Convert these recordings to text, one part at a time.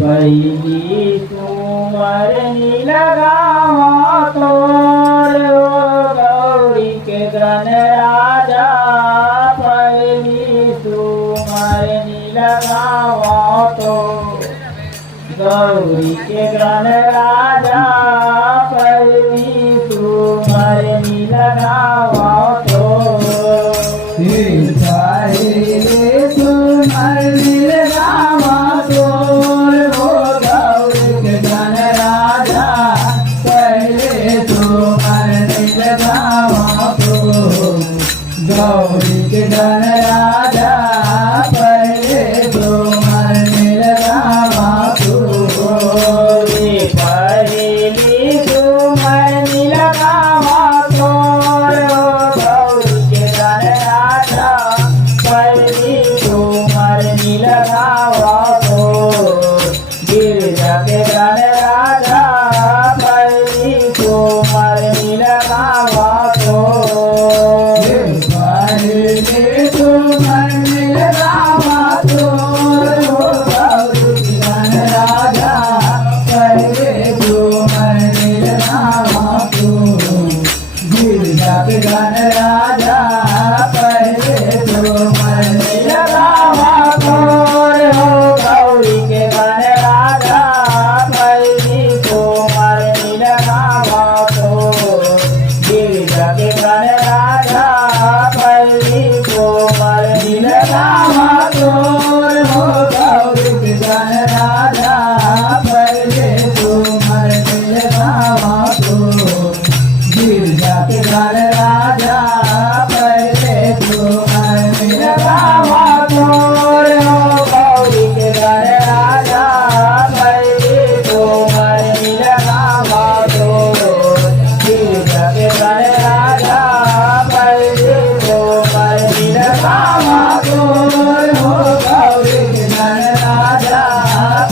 पहिली कुंवरनी लगावा तोर गौरी के गणराजा पहिली कुंवरनी लगावा तो गौरी के गणराजा पहिली कुंवरनी लगावा तो गौरी के गणराजा पहले तो मरने लगावा तो पहली कुंवरनी लगावा तो गौरी के गणराजा पहली कुंवरनी लगावा तो गिरजा के गणराजा पहली कुंवरनी लगावा तो गणराजा पहले तो मरने लगावा तो गौरी के गणराजा पहली कुंवरनी लगावा तो गिरजा के गणराजा पहली कुंवरनी लगावा तो गौरी के गणराजा पहले तो मरने लगावा तो गिरजा के गणराजा पहले तो मरने लगावा तो गौरी के गणराजा पहली कुंवरनी लगावा तो गिरजा के गणराजा पहली कुंवरनी लगावा तो गौरी के गणराजा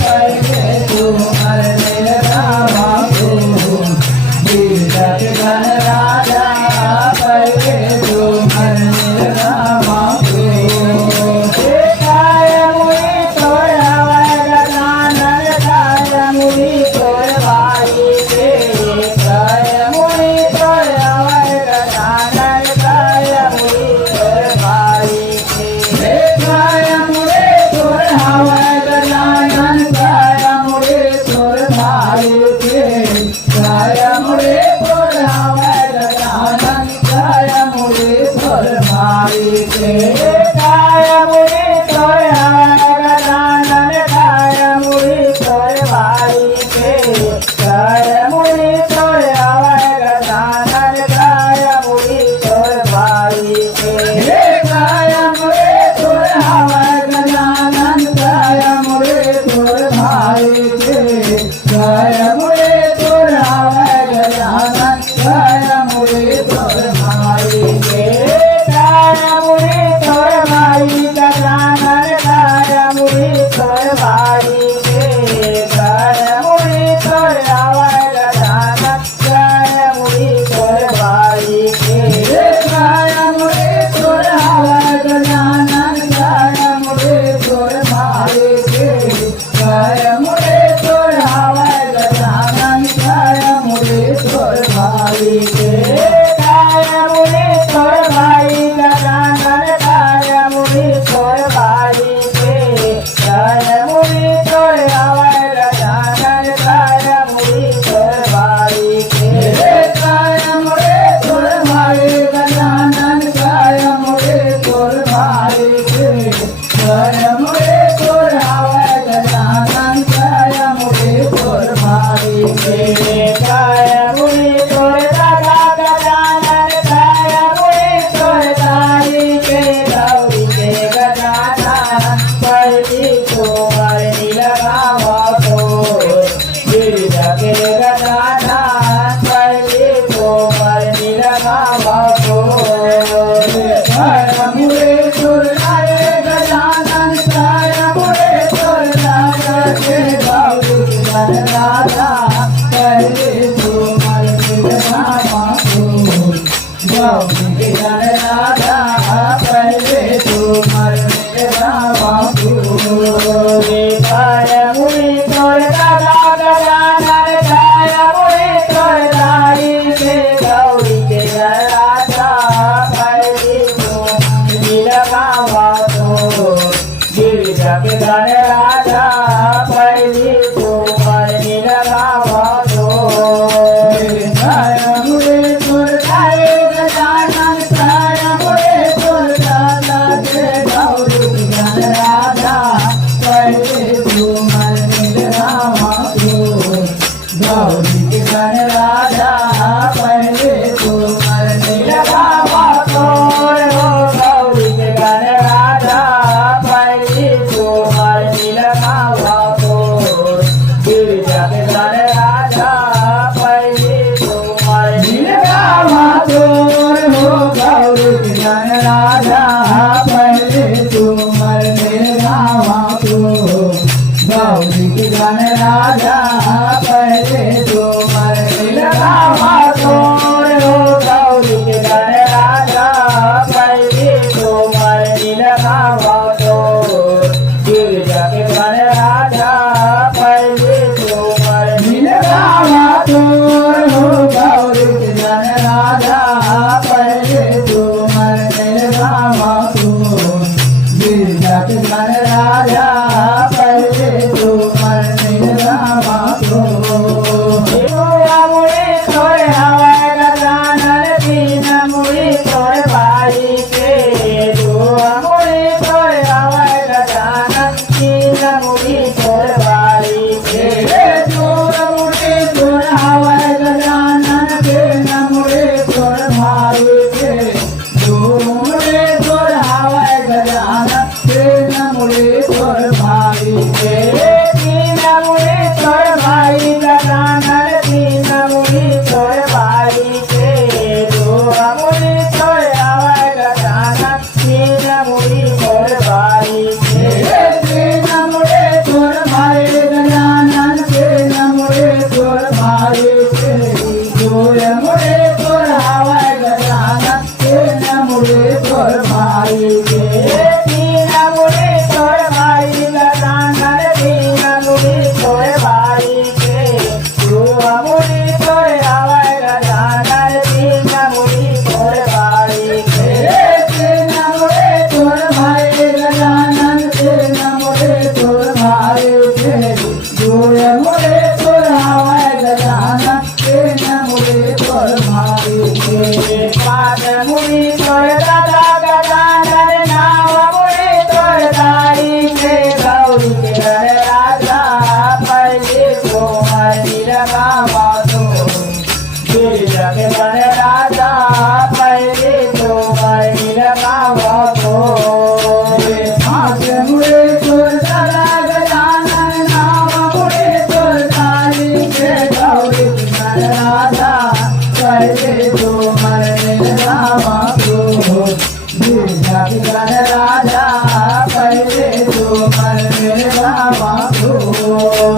पहले तो गण राजा पहले तुमर नीलकामा तोर हो गौरी के गण राजा पहले तुमर नीलकामा तोर गिरजा के गण राजा पहले तुमर नीलकामा तोर हो गौरी के गण राजा पहले तुमर नीलकामा तोर गिरजा के गण राजा पहले तुमर नीलकामा तोर मुड़ी तोर हवाए गजानन तीन मुड़ी तोर भाई के मुड़ी तोर हवाए गजानन तीन मुड़ी तोर भाई के तोर मुड़े तोर हवाए गजानन के नमुड़े तोर भाई के मुड़े तोर हवाए गजानन के नमुड़े तोर भाई के तीन मुड़ी तोर भाई गजानन तीन मुड़ी तोर भाई के मुड़ी तोर हवाए गजानन तीन मुड़ी तोर भाई के तीन मुड़े तोर भाई गजानन के नमुड़े तोर भाई के मुड़े तोर हवाए गजानन के नमुड़े तोर भाई के तीन मुड़ी तोर भाई गजानन तीन मुड़ी तोर भाई के मुड़ी तोर हवाए गजानन तीन मुड़ी तोर भाई के तीन मुड़े तोर भाई गजानन के नमुड़े तोर भाई के मुड़े तोर हवाए गजानन के नमुड़े तोर भाई के पाद मुड़ी तोर दादा गजानन नाव मुड़ी तोर दाई के गौरी के गण राजा पहले तोमर नीलकामा तोर गिरजा के गण राजा पहले तोमर नीलकामा तोर हाथ मुड़े तोर दादा गजानन नाम मुड़े तोर दाई के गौरी गण राजा पहले तुमर नीलकामा तोर गिरजा के गण राजा पहले तुमर नीलकामा तोर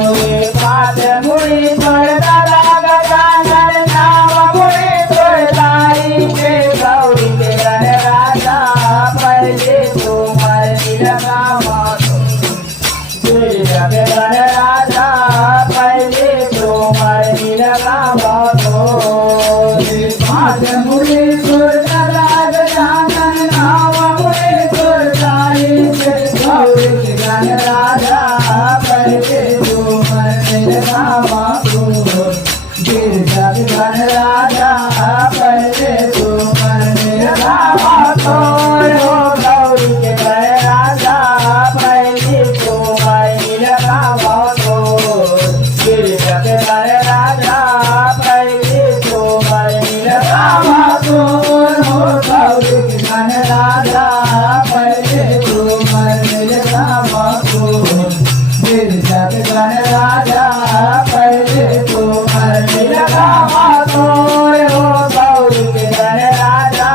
पाद मुड़ी तोर दादा गजानन नाम मुड़ी तोर दाई के गौरी के गण राजा पहले तोमर नीलकामा तोर गिरजा के गण राजा पहले तोमर नीलकामा तोर हाथ मुड़े तोर दादा गजानन नाम मुड़े तोर दाई के गौरी गण राजा पहले तुमर नीलकामा तोर गिरजा के गण राजा पहले तुमर नीलकामा तोर हो गौरी के गण राजा पहले तोमर नीलकामा तोर गिरजा के गण राजा पहले तोमर नीलकामा तोर हो गौरी गण राजा पहले तुमर नीलकामा तोर गिरजा के गण राजा पहले तुमर नीलकामा तोर हो गौरी के गण राजा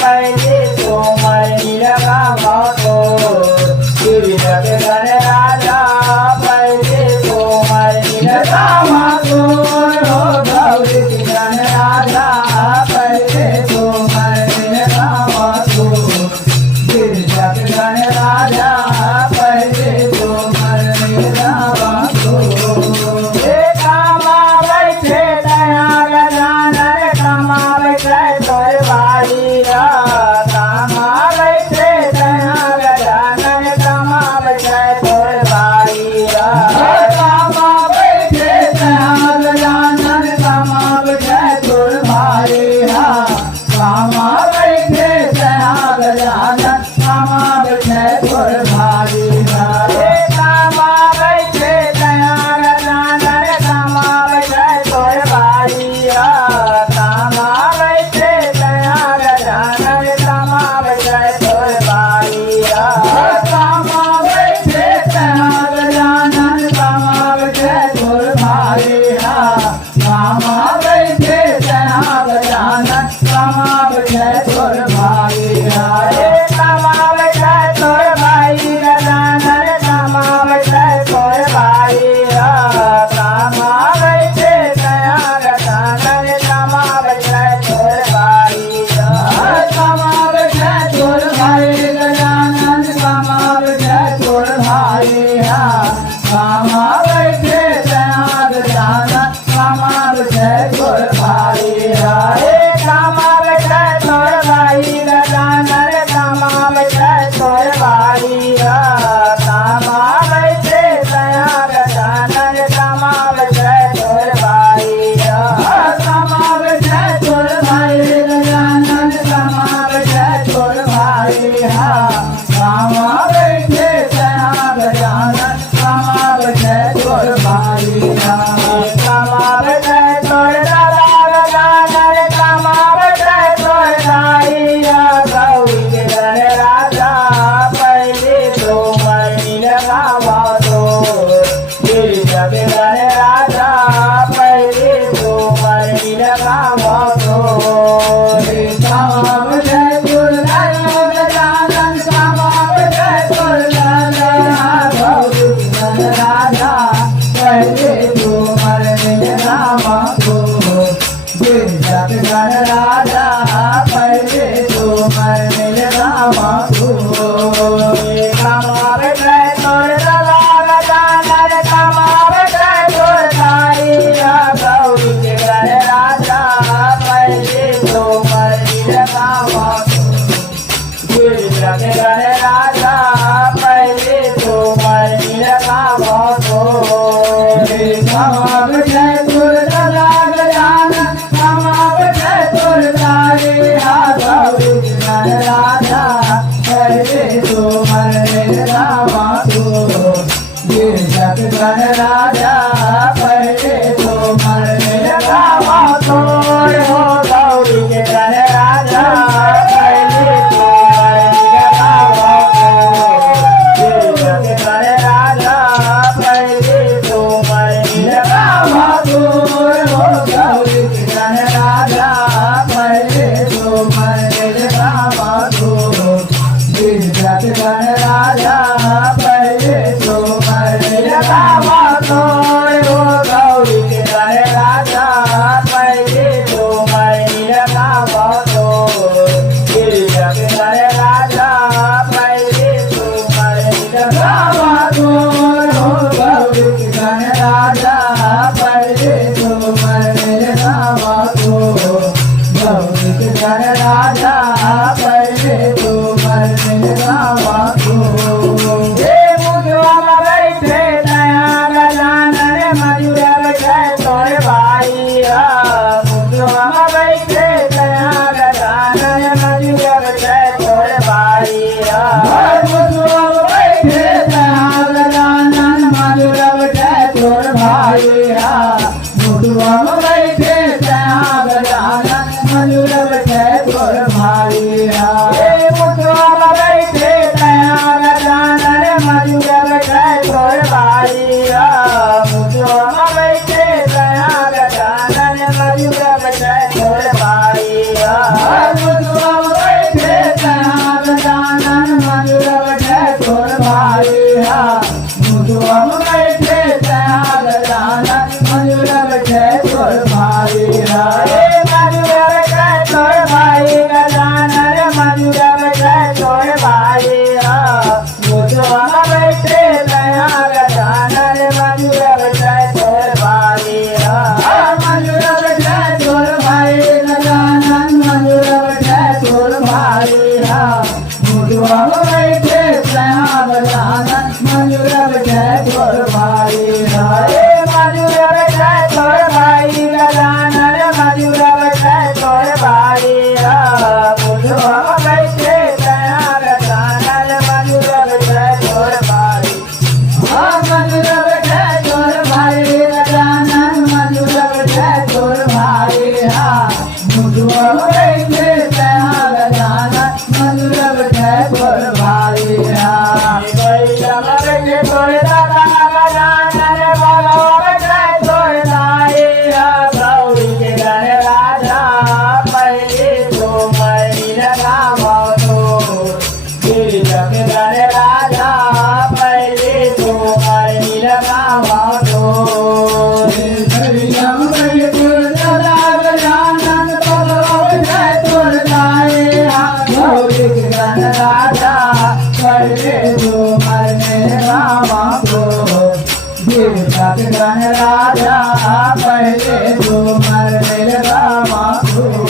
पहले तोमर नीलकामा तोर गिरजा के गण राजा पहले तोमर नीलकामा तोर हो गौरी गण राजा पहले तुमर नीलकामा तोर गिरजा के गण राजा पहले तुमर नीलकामा तोर कामा बैठे दया गजानन कामा बैठे तोर भाई कामा बैठे दया गजानन कामा बैठे तोर भाई कामा बैठे दयाल जानन कामा बैठे तोर भाई हा कामा बैठे दयाल जानन कामा बैठे तोर भाई हा कामा बैठे दया गजानन कामा बैठे तोर भाई कामा बैठे दया गजानन कामा बैठे तोर भाई कामा बैठे दयाल जानन कामा कामा बैठे दया गजानन कामा बैठे तोर भाई कामा बैठे तोर भाई गजानन कामा बैठे तोर भाई कामा बैठे दया गजानन कामा बैठे तोर भाई कामा बैठे तोर भाई गजानन कामा बैठे तोर भाई कामा बैठे दया गजानन कामा बैठे तोर भाई कामा बैठे तोर भाई गजानन कामा बैठे तोर भाई कामा बैठे दया गजानन कामा बैठे तोर भाई कामा बैठे तोर दादा गजानन कामा बैठे तोर भाई गौरी के घर राजा पहले तो मणि लगावा तो जग घर राजा पहले तो मणि लगावा तो कामा बैठे तोर गजानन कामा बैठे तोर गौरी के राजा पहले तो मरने रामा को जग घर राजा पहले तो मरने रामा को कामा बैठे तोर दादा गजानन कामा बैठे तोर भाई गौरी के घर राजा पहले तो मणि लगावा तो जग घर राजा पहले तो मणि लगावा तो कामा बैठे तोर दादा गजानन कामा बैठे तोर भाई गौरी के घर राजा पहले तो मरने रामा को जग घर राजा पहले तो मरने रामा तो हो गौरी के घर राजा पहले तो मणि लगावा तो जग घर राजा पहले तो मणि लगावा गौरी के घर राजा पहले तो मरने रामा को जग घर राजा पहले तो मरने रामा तो हो गौरी के घर राजा पहले तो मणि लगावा तो जग घर राजा पहले तो मणि लगावा गौरी के घर राजा पहले तो मरने रामा को गौरी के घर राजा पहले तो मरने रामा को मुझवा बैठे दया गजानन मधुर बैठे तोर भाई मुझवा बैठे दया गजानन मधुर बैठे तोर भाई मुझवा बैठे दया गजानन मधुर बैठे तोर भाई मुझवा बैठे दया गजानन मधुर बैठे तोर भाई मुझवा बैठे दया गजानन मधुर बैठे तोर भाई मुझवा बैठे दया गजानन मधुर बैठे तोर भाई मुझवा बैठे दया गजानन मधुर बैठे तोर भाई मुझवा बैठे दया गजानन मधुर बैठे तोर भाई मधुर बैठे तोर भाई गजानन मधुर बैठे तोर भाई मुझवा बैठे दया गजानन मधुर बैठे तोर भाई मधुर बैठे तोर भाई गजानन मधुर बैठे तोर भाई मुझवा बैठे दया गजानन मधुर बैठे तोर भाई मधुर बैठे तोर भाई गजानन मधुर बैठे तोर भाई मुझवा बैठे दया गजानन मधुर बैठे तोर भाई मधुर बैठे तोर भाई गजानन मधुर बैठे तोर भाई मुझवा बैठे दया गजानन मधुर बैठे तोर भाई बैठे तोर दादा गजानन हरियम बैकुल सदा गजानन भगवत तुरताए गौरी गण राजा पहले तो मरने रामा को देवता गण राजा पहले तो मरने रामा को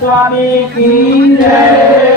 स्वामी की जय।